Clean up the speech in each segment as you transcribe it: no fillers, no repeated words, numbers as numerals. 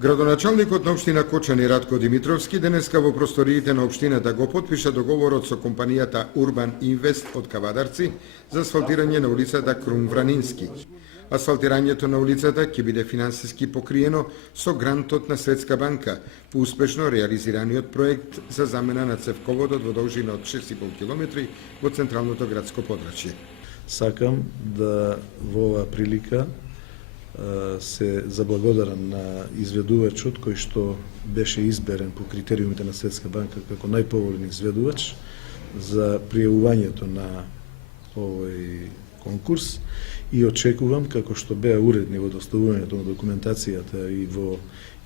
Градоначалникот на општина Кочани Радко Димитровски денеска во просториите на општината го потпиша договорот со компанијата Урбан Инвест од Кавадарци за асфалтирање на улицата Крум Вранински. Асфалтирањето на улицата ќе биде финансиски покриено со грантот на Светска банка по успешно реализираниот проект за замена на цевководот во должина од 6,5 км во централното градско подрачје. Сакам да во оваа прилика се заблагодарам на изведувачот кој што беше изберен по критериумите на Светска банка како најповолен изведувач за пријавувањето на овој конкурс и очекувам како што беа уредни во доставувањето на документацијата и во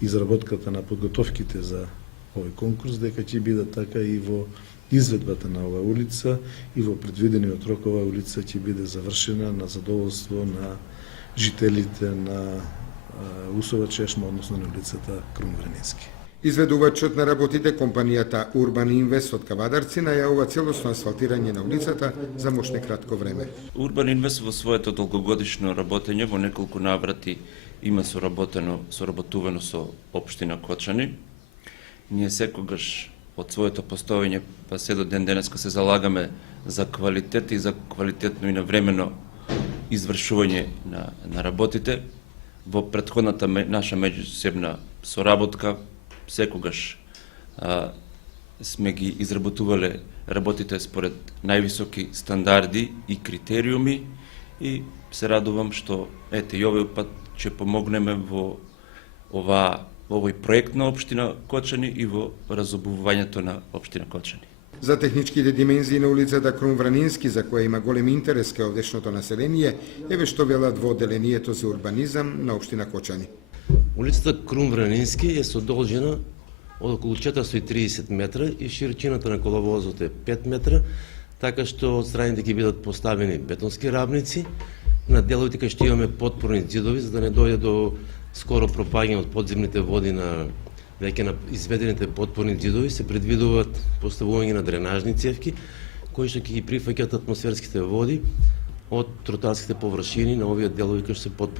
изработката на подготовките за овој конкурс дека ќе биде така и во изведбата на оваа улица и во предвидениот рок оваа улица ќе биде завршена на задоволство на жителите на Усова чешма, односно на улицата Крум Вранински. Изведувачот на работите, компанијата Урбан Инвест од Кавадарци, најавува целосно асфалтирање на улицата за мошне кратко време. Урбан Инвест во своето долгогодишно работење во неколку наврати има соработувано со општина Кочани. Ние секогаш од своето постоење па се до ден денеска се залагаме за квалитет и за квалитетно и навремено извршување на работите. Во претходната наша меѓусебна соработка секогаш сме ги изработувале работите според највисоки стандарди и критериуми и се радувам што ете и овој пат ќе помогнеме во овој проект на општина Кочани и во разобувувањето на општина Кочани. За техничките димензии на улицата Крум Вранински, за која има голем интерес кај овдешното население, еве што велат во одделението за урбанизам на општина Кочани. Улицата Крум Вранински е со должина од околу 430 метра и широчината на коловозот е 5 метра, така што од страните ќе бидат поставени бетонски равници. На деловите кај што имаме подпорни ѕидови, за да не дојде до скоро пропаѓање од подземните води на веќе на изведените подпорни ѕидови, се предвидуваат поставување на дренажни цевки, кои што ќе ги прифаќаат атмосферските води од тротоарските површини на овие делови кои што се подпорни